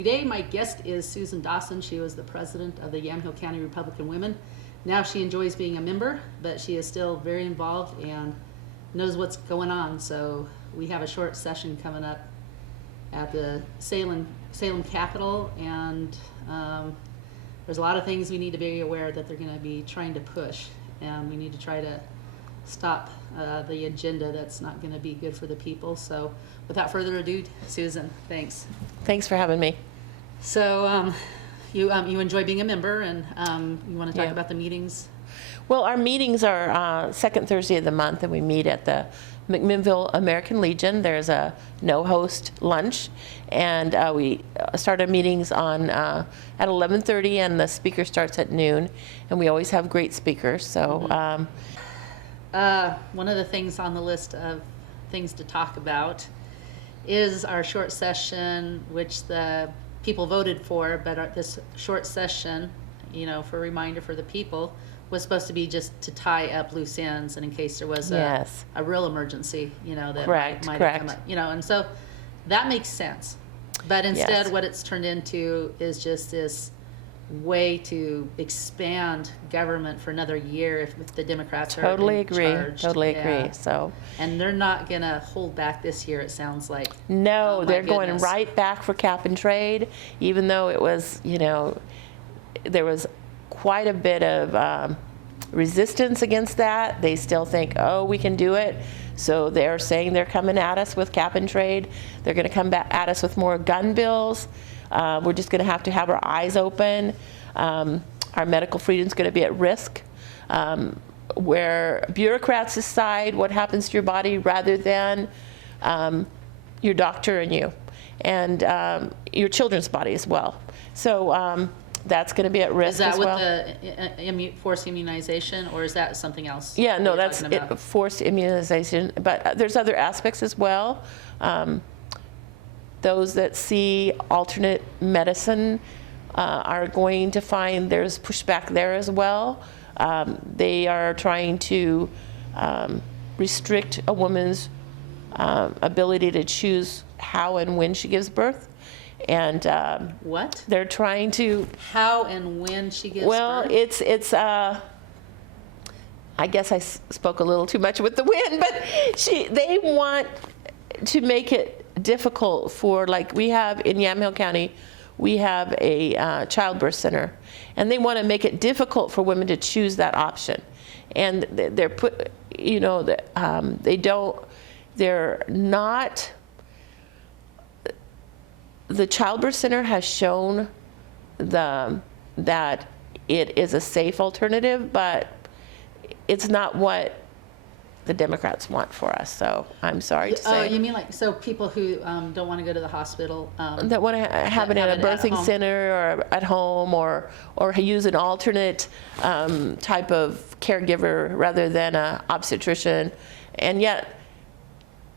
Today, my guest is Susan Dawson. She was the president of the Yamhill County Republican Women. Now she enjoys being a member, but she is still very involved and knows what's going on. So we have a short session coming up at the Salem Capitol, and there's a lot of things we need to be aware that they're going to be trying to push, and we need to try to stop the agenda that's not going to be good for the people. So without further ado, Susan, thanks. Thanks for having me. So you enjoy being a member, and you want to talk about the meetings? Well, our meetings are second Thursday of the month, and we meet at the McMinnville American Legion. There's a no-host lunch, and we start our meetings on at 11:30, and the speaker starts at noon, and we always have great speakers. So one of the things on the list of things to talk about is our short session, which the people voted for, but this short session, you know, for a reminder for the people, was supposed to be just to tie up loose ends, and in case there was a real emergency, you know, that might have come up, you know, and so that makes sense. But instead, what it's turned into is just this way to expand government for another year if the Democrats are in charge. Totally agree. So, and they're not going to hold back this year, it sounds like. No, they're going right back for cap and trade, even though it was, you know, there was quite a bit of resistance against that. They still think, oh, we can do it. So they're saying they're coming at us with cap and trade. They're going to come back at us with more gun bills. We're just going to have our eyes open. Our medical freedom is going to be at risk, where bureaucrats decide what happens to your body rather than your doctor and you, and your children's body as well. So that's going to be at risk as well. Is that with the forced immunization, or is that something else? Yeah, no, that's forced immunization, but there's other aspects as well. Those that see alternate medicine are going to find there's pushback there as well. They are trying to restrict a woman's ability to choose how and when she gives birth. And what? They're trying to... How and when she gives birth? Well, it's I guess I spoke a little too much with the wind, but they want to make it difficult for, like we have in Yamhill County, we have a childbirth center, and they want to make it difficult for women to choose that option. And they're put, you know, they're not, the childbirth center has shown that it is a safe alternative, but it's not what the Democrats want for us. So I'm sorry to say. Oh, you mean like, so people who don't want to go to the hospital, that want to have it in a birthing center or at home, or use an alternate type of caregiver rather than an obstetrician. And yet,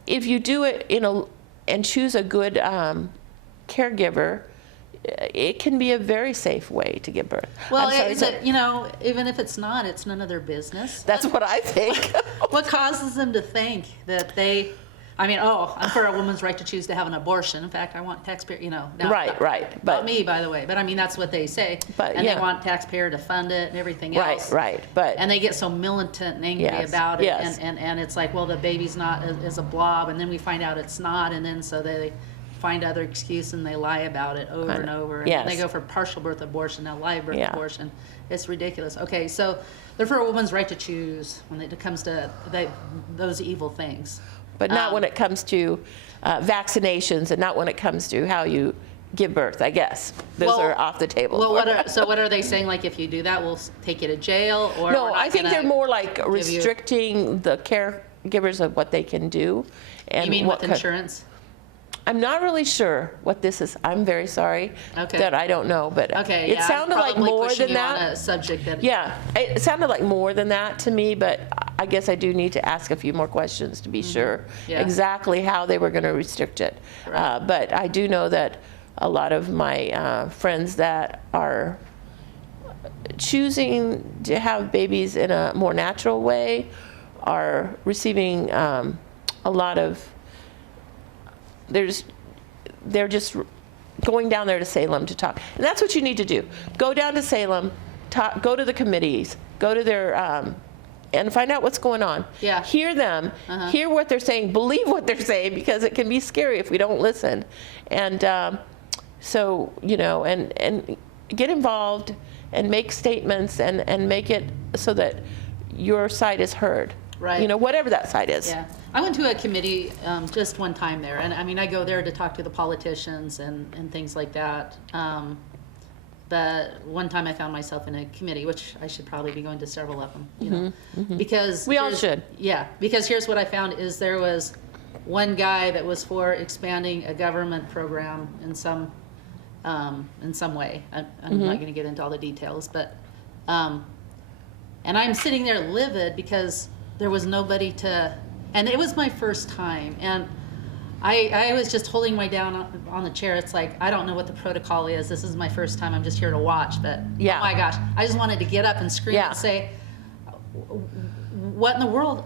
if you do it and choose a good caregiver, it can be a very safe way to give birth. Well, you know, even if it's not, it's none of their business. That's what I think. What causes them to think that I'm for a woman's right to choose to have an abortion. In fact, I want taxpayer, you know. Right. But not me, by the way. But I mean, that's what they say. And they want taxpayer to fund it and everything else. Right. And they get so militant and angry about it. Yes. And it's like, well, the baby's not is a blob, and then we find out it's not, and then so they find other excuse and they lie about it over and over. And they go for partial birth abortion, now live birth abortion. It's ridiculous. Okay, so they're for a woman's right to choose when it comes to those evil things. But not when it comes to vaccinations, and not when it comes to how you give birth, I guess. Those are off the table. Well, what are they saying? Like, if you do that, we'll take you to jail? Or no, I think they're more like restricting the caregivers of what they can do. And you mean with insurance? I'm not really sure what this is. I'm very sorry that I don't know, but it sounded like more than that. On a subject that it sounded like more than that to me, but I guess I do need to ask a few more questions to be sure exactly how they were going to restrict it. Right. But I do know that a lot of my friends that are choosing to have babies in a more natural way are receiving a lot of, they're just going down there to Salem to talk. And that's what you need to do. Go down to Salem, go to the committees, go to their, and find out what's going on. Yeah. Hear them, hear what they're saying, believe what they're saying, because it can be scary if we don't listen. And so, you know, and get involved and make statements and make it so that your side is heard. Right. You know, whatever that side is. Yeah. I went to a committee just one time there, and I mean, I go there to talk to the politicians and things like that. But one time I found myself in a committee, which I should probably be going to several of them, you know, because we all should. Yeah, because here's what I found is there was one guy that was for expanding a government program in some way. I'm not going to get into all the details, but and I'm sitting there livid because there was nobody to, and it was my first time, and I was just holding my down on the chair. It's like, I don't know what the protocol is. This is my first time. I'm just here to watch. But yeah. Oh my gosh, I just wanted to get up and scream and say, what in the world?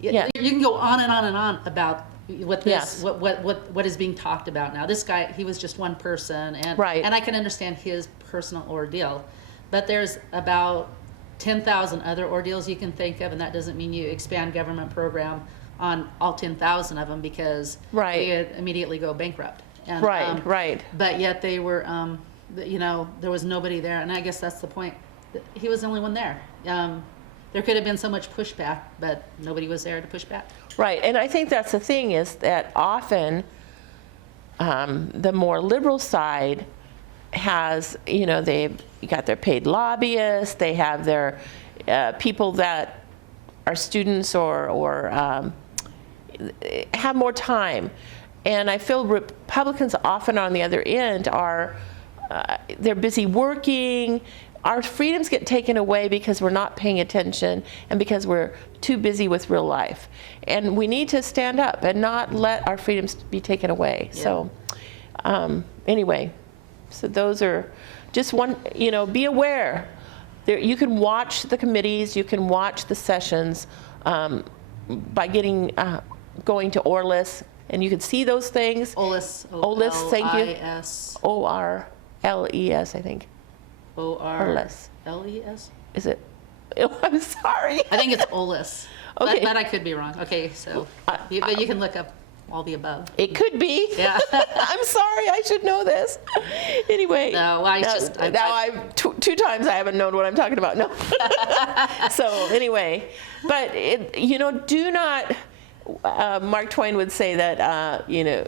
Yeah. You can go on and on and on about what this, Yes. what is being talked about now. This guy, he was just one person, and Right. and I can understand his personal ordeal, but there's about 10,000 other ordeals you can think of, and that doesn't mean you expand government program on all 10,000 of them, because Right. they immediately go bankrupt. And, Right, right. But yet they were, you know, there was nobody there, and I guess that's the point. He was the only one there. There could have been so much pushback, but nobody was there to push back. Right, and I think that's the thing, is that often the more liberal side has, you know, they've got their paid lobbyists, they have their people that are students or have more time. And I feel Republicans often on the other end are, they're busy working. Our freedoms get taken away because we're not paying attention and because we're too busy with real life. And we need to stand up and not let our freedoms be taken away. Yeah. So anyway, so those are just one, you know, be aware. There, you can watch the committees, you can watch the sessions by going to Orlis, and you can see those things. OLIS, OLIS, thank you. O-L-I-S. O-R-L-E-S, I think. O-R-L-E-S? Is it? Oh, I'm sorry. I think it's OLIS, Okay. but I could be wrong. Okay, so, but you can look up all the above. It could be. Yeah. I'm sorry, I should know this. Anyway. No, two times I haven't known what I'm talking about. No. So anyway, but you know, do not, Mark Twain would say that, you know,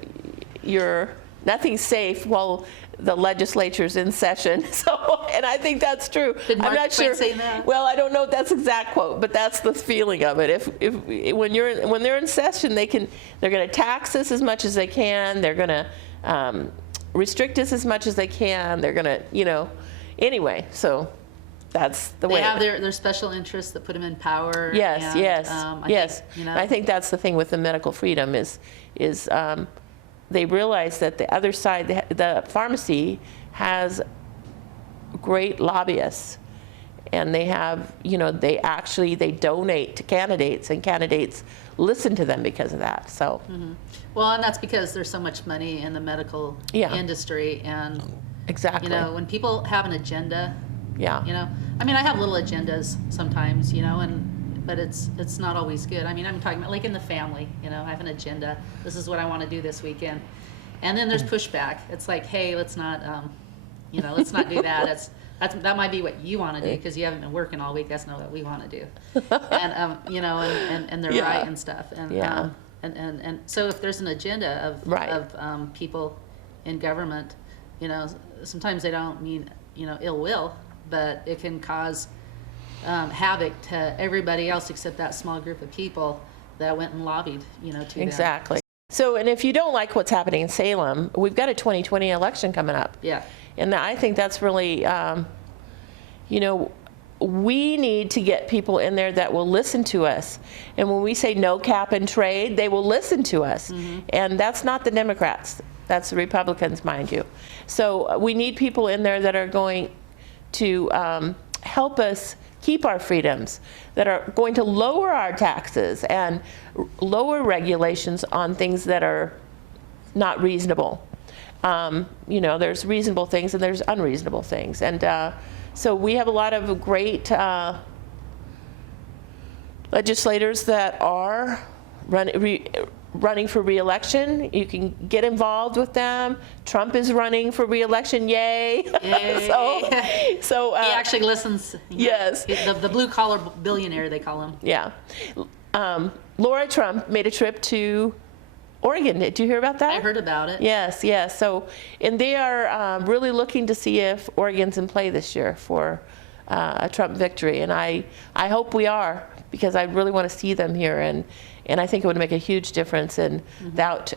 nothing's safe while the legislature's in session. So, and I think that's true. Did Mark I'm not Twain sure. say that? Well, I don't know if that's exact quote, but that's the feeling of it. If when they're in session, they're going to tax us as much as they can. They're going to restrict us as much as they can. They're going to, you know, anyway. So that's the way. They have their special interests that put them in power. Yes, and, yes, yes. Think, you know, I think that's the thing with the medical freedom is they realize that the other side, the pharmacy, has great lobbyists, and they have, you know, they donate to candidates, and candidates listen to them because of that. So, well, and that's because there's so much money in the medical industry, and exactly, you know, when people have an agenda, yeah, you know, I mean, I have little agendas sometimes, you know, but it's not always good. I mean, I'm talking about like in the family, you know, I have an agenda. This is what I want to do this weekend. And then there's pushback. It's like, hey, let's not, you know, let's not do that. That might be what you want to do because you haven't been working all week. That's not what we want to do. And, you know, and they're right and stuff. And, and so if there's an agenda of people in government, you know, sometimes they don't mean, you know, ill will, but it can cause havoc to everybody else except that small group of people that went and lobbied, you know, to exactly. So, and if you don't like what's happening in Salem, we've got a 2020 election coming up. Yeah. And I think that's really, you know, we need to get people in there that will listen to us. And when we say no cap and trade, they will listen to us. And that's not the Democrats. That's the Republicans, mind you. So we need people in there that are going to help us keep our freedoms, that are going to lower our taxes and lower regulations on things that are not reasonable. You know, there's reasonable things and there's unreasonable things. And so we have a lot of great legislators that are running for re-election. You can get involved with them. Trump is running for re-election. Yay! Yay. so he actually listens. Yes. The blue collar billionaire, they call him. Yeah. Laura Trump made a trip to Oregon. Did you hear about that? I heard about it. Yes, yes. So, and they are really looking to see if Oregon's in play this year for a Trump victory. And I hope we are, because I really want to see them here. And I think it would make a huge difference in the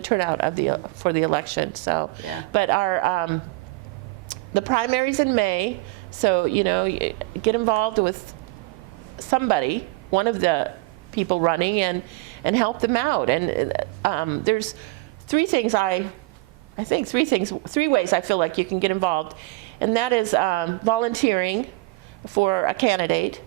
turnout of for the election. So, yeah. But our the primaries in May. So, you know, get involved with somebody, one of the people running, and help them out. And there's three ways I feel like you can get involved, and that is volunteering for a candidate,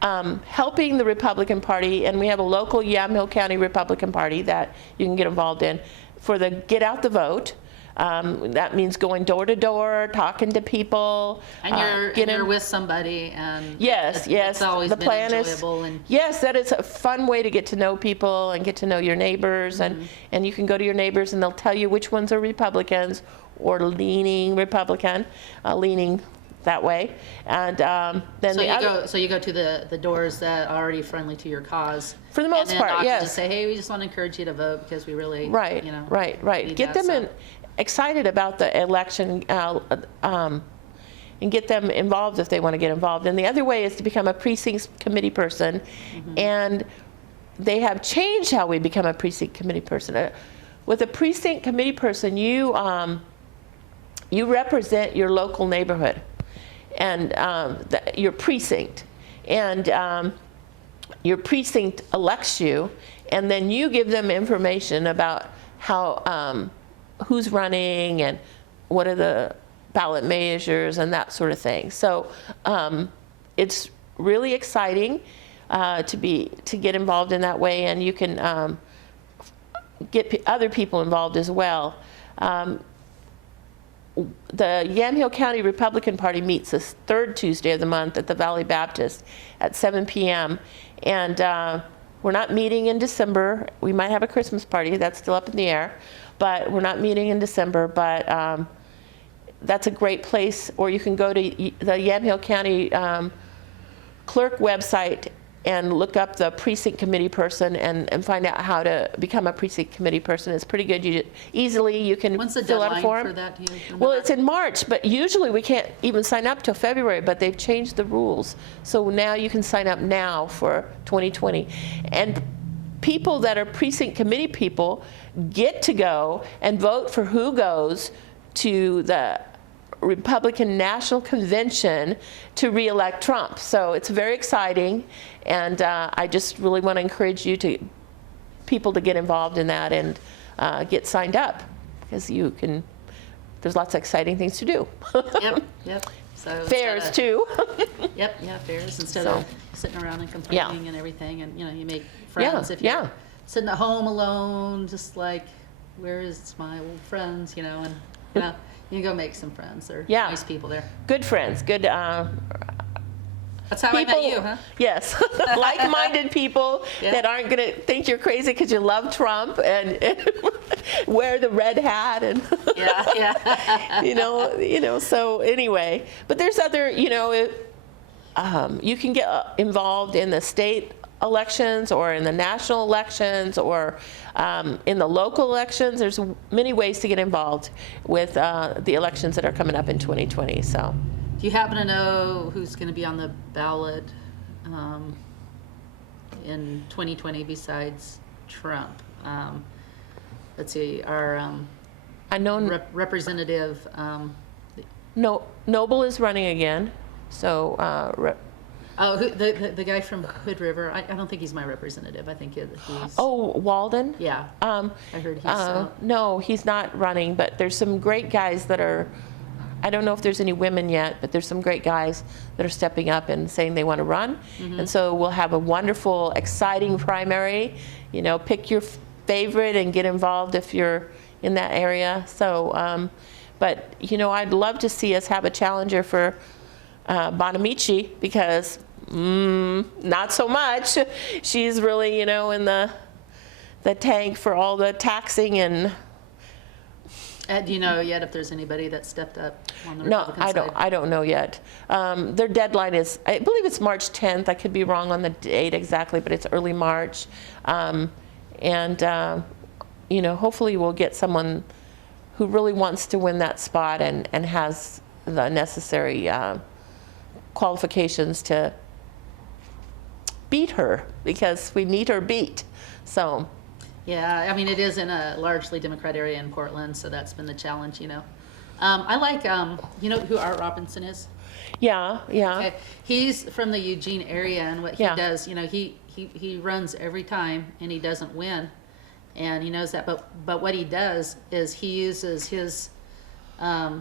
helping the Republican Party, and we have a local Yamhill County Republican Party that you can get involved in for the Get Out the Vote. That means going door to door, talking to people. And you're with somebody, and yes, it's always the been plan enjoyable. Yes, that is a fun way to get to know people and get to know your neighbors, and you can go to your neighbors and they'll tell you which ones are Republicans or leaning Republican, leaning that way. And then so you go to the doors that are already friendly to your cause. For the most part, yes. Just say, hey, we just want to encourage you to vote because we really, right. Get them excited about the election, and get them involved if they want to get involved. And the other way is to become a precinct committee person, and they have changed how we become a precinct committee person. With a precinct committee person, you represent your local neighborhood and your precinct, and your precinct elects you, and then you give them information about how who's running and what are the ballot measures and that sort of thing. So it's really exciting to get involved in that way, and you can get other people involved as well. The Yamhill County Republican Party meets this third Tuesday of the month at the Valley Baptist at 7 p.m. And we're not meeting in December. We might have a Christmas party. That's still up in the air. But we're not meeting in December. But that's a great place. Or you can go to the Yamhill County clerk website and look up the precinct committee person and find out how to become a precinct committee person. It's pretty good. You can When's the fill out a deadline form. for that? Do you remember? Well, it's in March, but usually we can't even sign up till February, but they've changed the rules. So now you can sign up now for 2020. And people that are precinct committee people get to go and vote for who goes to the Republican National Convention to re-elect Trump. So it's very exciting, and I just really want to encourage people to get involved in that and get signed up, because there's lots of exciting things to do. Yep. So fairs too. Fairs instead of sitting around and complaining and everything, and you make friends if you're sitting at home alone, just like, where is my old friends, and you can go make some friends. They're nice people there. Good friends. Good. That's how people, I met you, huh? Yes. Like-minded people that aren't going to think you're crazy because you love Trump and wear the red hat and so anyway. But there's other, you can get involved in the state elections or in the national elections or in the local elections. There's many ways to get involved with the elections that are coming up in 2020. So, do you happen to know who's going to be on the ballot in 2020 besides Trump? Let's see, our representative. Noble is running again. So. The guy from Hood River. I don't think he's my representative. I think he's. Oh, Walden. Yeah. I heard he's. No, he's not running. But there's some great guys that are. I don't know if there's any women yet, but there's some great guys that are stepping up and saying they want to run. And so we'll have a wonderful, exciting primary. Pick your favorite and get involved if you're in that area. So, but I'd love to see us have a challenger for Bonamici, because not so much. She's really, in the tank for all the taxing and. Do you know yet if there's anybody that stepped up on the No, Republican side? I don't know yet. Their deadline is, I believe it's March 10th. I could be wrong on the date exactly, but it's early March. Hopefully we'll get someone who really wants to win that spot and has the necessary qualifications to beat her, because we need her beat. So. Yeah, I mean, it is in a largely Democrat area in Portland, so that's been the challenge, I like, who Art Robinson is? Yeah. Okay. He's from the Eugene area, and what he Yeah. does, he runs every time, and he doesn't win, and he knows that. But what he does is he uses his, the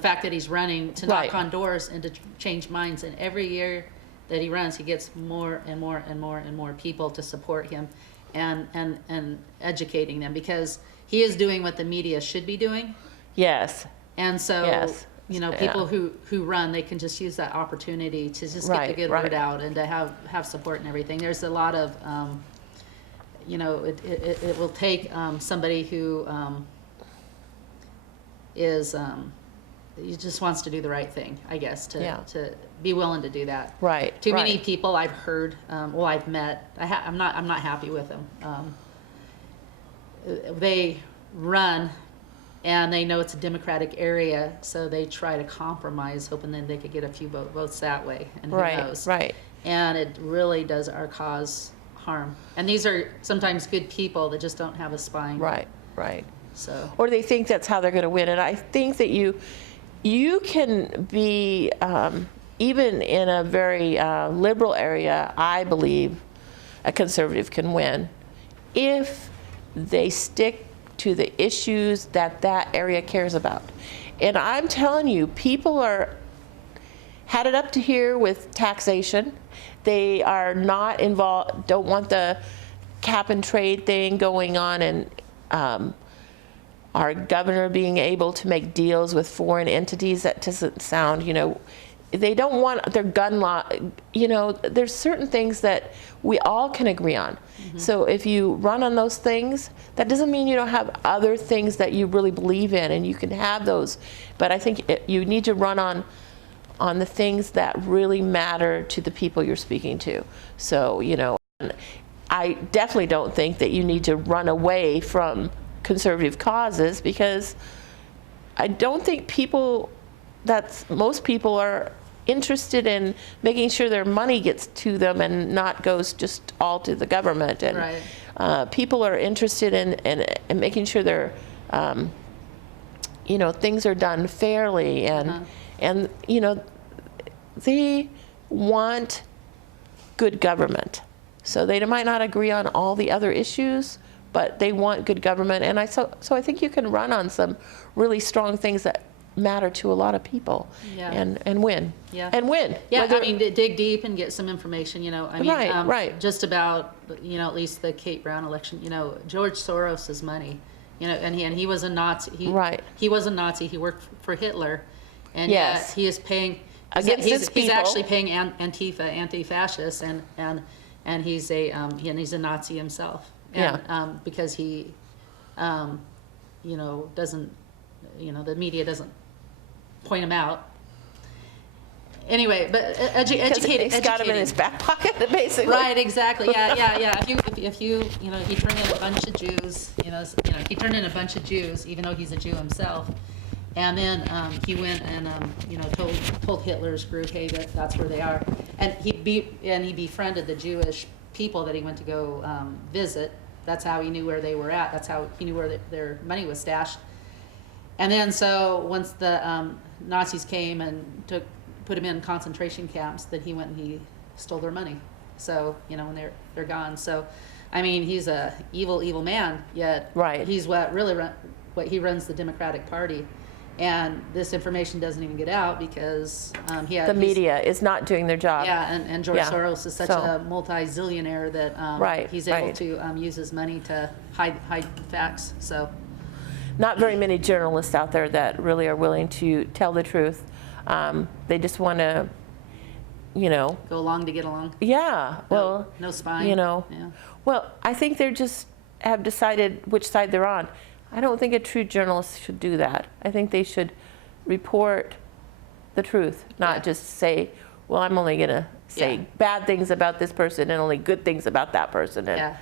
fact that he's running to knock Right. on doors and to change minds. And every year that he runs, he gets more and more and more and more people to support him, and educating them, because he is doing what the media should be doing. Yes. And so, Yes. people who run, they can just use that opportunity to just get the good word out and to have support and everything. There's a lot of, it will take somebody who he just wants to do the right thing, I guess, to be willing to do that. Right. Too many people I've heard, I've met, I'm not happy with them. They run, and they know it's a Democratic area, so they try to compromise, hoping that they could get a few votes that way. And who knows? Right. And it really does our cause harm. And these are sometimes good people that just don't have a spine. Right. So. Or they think that's how they're going to win. And I think that you can be, even in a very liberal area, I believe a conservative can win if they stick to the issues that area cares about. And I'm telling you, people are had it up to here with taxation. They are not involved, don't want the cap and trade thing going on, and our governor being able to make deals with foreign entities. That doesn't sound, they don't want their gun law. There's certain things that we all can agree on. Mm-hmm. So if you run on those things, that doesn't mean you don't have other things that you really believe in, and you can have those. But I think you need to run on the things that really matter to the people you're speaking to. So, I definitely don't think that you need to run away from conservative causes, because I don't think most people are interested in making sure their money gets to them and not goes just all to the government. And right. People are interested in making sure they're, things are done fairly, and they want good government. So they might not agree on all the other issues, but they want good government. And so I think you can run on some really strong things that matter to a lot of people, and win. Yeah. And win. Yeah, dig deep and get some information, Right. just about, at least the Kate Brown election, George Soros's money, and he was a Nazi. He was a Nazi. He worked for Hitler, and yes, yet he is paying against his people. He's actually paying Antifa, anti-fascists, and he's a Nazi himself. And, because he, doesn't, the media doesn't point him out. Anyway, but educating. He's got him in his back pocket, basically. Right, exactly. Yeah. If you he turned in a bunch of Jews. He turned in a bunch of Jews, even though he's a Jew himself. And then he went and told Hitler's group, hey, that's where they are. And he befriended the Jewish people that he went to go visit. That's how he knew where they were at. That's how he knew where their money was stashed. And then so once the Nazis came and put him in concentration camps, then he went and he stole their money. So when they're gone. So I mean, he's a evil man. Yet right. He's what he runs the Democratic Party, And this information doesn't even get out because The media is not doing their job. Yeah, and George Soros is such So- a multi-zillionaire that he's able to use his money to hide facts. So Not very many journalists out there that really are willing to tell the truth. They just want to, go along to get along. Yeah, well, No spying. Yeah. Well, I think they just have decided which side they're on. I don't think a true journalist should do that. I think they should report the truth, not just say, well, I'm only going to say bad things about this person and only good things about that person. And,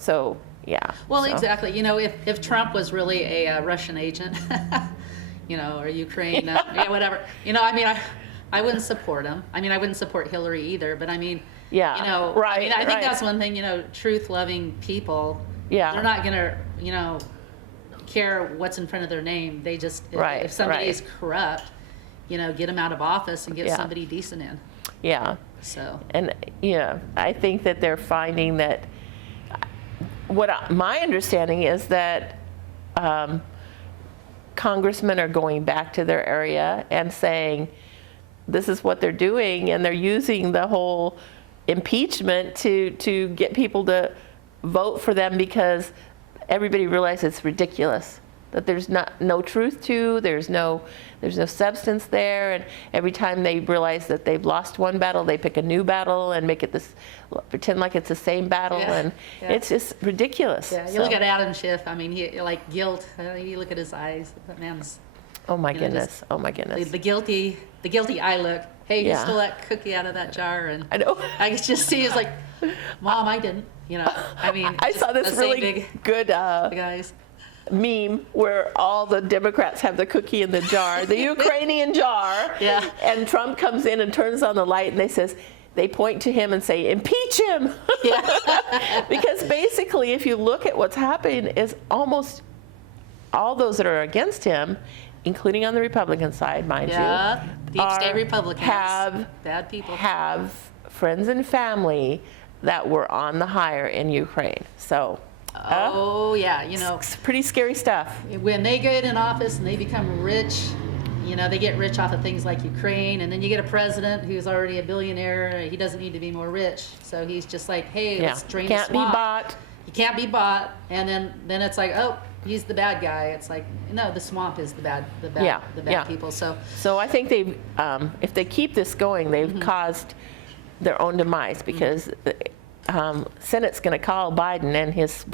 so, yeah. Well, so. exactly. If Trump was really a Russian agent, or Ukraine, whatever, I wouldn't support him. I wouldn't support Hillary either, but I think that's one thing, truth-loving people, they're not going to, care what's in front of their name. They just, if somebody is corrupt, get them out of office and get somebody decent in. Yeah. So. And, I think that they're finding that, my understanding is that congressmen are going back to their area and saying, this is what they're doing, and they're using the whole impeachment to get people to vote for them because everybody realizes it's ridiculous, that there's no truth to, there's no substance there, and every time they realize that they've lost one battle, they pick a new battle and make it pretend like it's the same battle, and it's just ridiculous. Yeah, you look at Adam Schiff, he guilt, you look at his eyes, that man's... Oh my goodness, oh my goodness. The guilty eye look. Hey, you stole that cookie out of that jar, and I know. I could just see it's like, Mom, I didn't. I saw this really good guys. meme where all the Democrats have the cookie in the jar, the Ukrainian jar, and Trump comes in and turns on the light, and they point to him and say, impeach him. Because basically, if you look at what's happening, is almost all those that are against him, including on the Republican side, mind you, deep state Republicans, bad people, have friends and family that were on the hire in Ukraine. So, it's pretty scary stuff. When they get in office and they become rich, they get rich off of things like Ukraine, and then you get a president who's already a billionaire. He doesn't need to be more rich, so he's just like, hey, let's drain the swamp. Can't be bought. He can't be bought, and then it's like, oh, he's the bad guy. It's like, no, the swamp is the bad people. So I think they've, if they keep this going, they've caused their own demise, because Senate's going to call Biden and his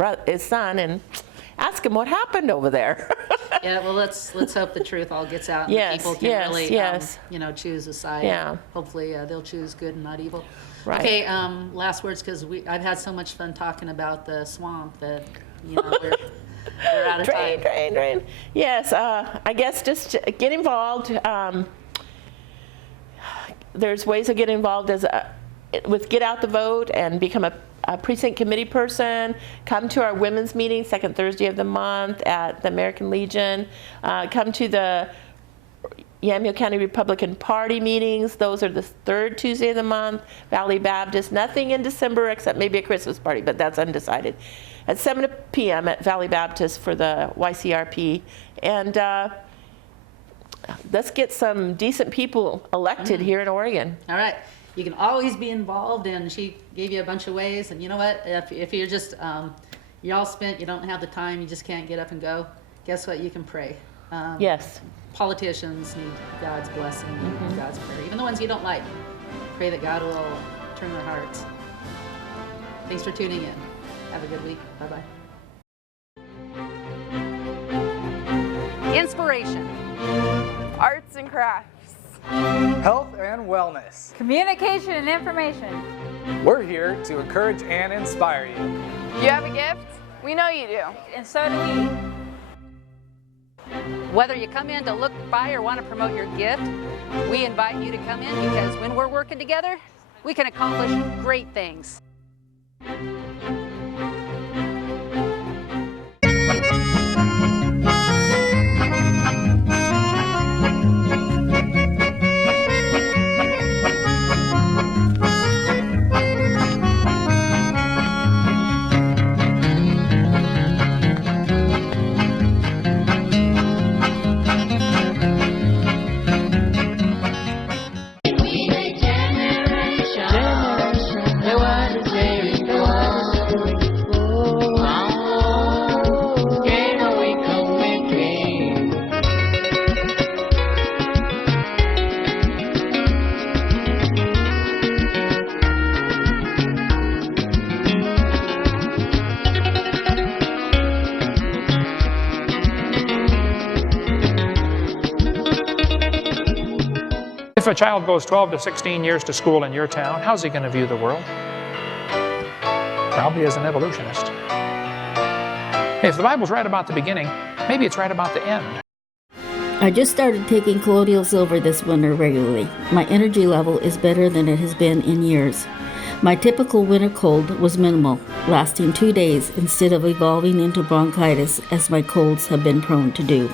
son and ask him what happened over there. Well, let's hope the truth all gets out and people can really choose a side. Hopefully they'll choose good and not evil. Right. Okay, last words, because I've had so much fun talking about the swamp that we're out of time. Drain. Yes, I guess just get involved. There's ways to get involved with Get Out the Vote and become a precinct committee person. Come to our women's meeting, second Thursday of the month at the American Legion. Come to the Yamhill County Republican Party meetings. Those are the third Tuesday of the month. Valley Baptist, nothing in December except maybe a Christmas party, but that's undecided. At 7 p.m. at Valley Baptist for the YCRP. And let's get some decent people elected here in Oregon. All right. You can always be involved, and she gave you a bunch of ways. And you know what? If you're just, you're all spent, you don't have the time, you just can't get up and go, guess what? You can pray. Yes. Politicians need God's blessing, and God's prayer. Even the ones you don't like, pray that God will turn their hearts. Thanks for tuning in. Have a good week. Bye-bye. Inspiration. Arts and crafts. Health and wellness. Communication and information. We're here to encourage and inspire you. You have a gift? We know you do. And so do we. Whether you come in to look, buy, or want to promote your gift, we invite you to come in, because when we're working together, we can accomplish great things. If a child goes 12 to 16 years to school in your town, how's he going to view the world? Probably as an evolutionist. If the Bible's right about the beginning, maybe it's right about the end. I just started taking colloidal silver this winter regularly. My energy level is better than it has been in years. My typical winter cold was minimal, lasting 2 days instead of evolving into bronchitis as my colds have been prone to do.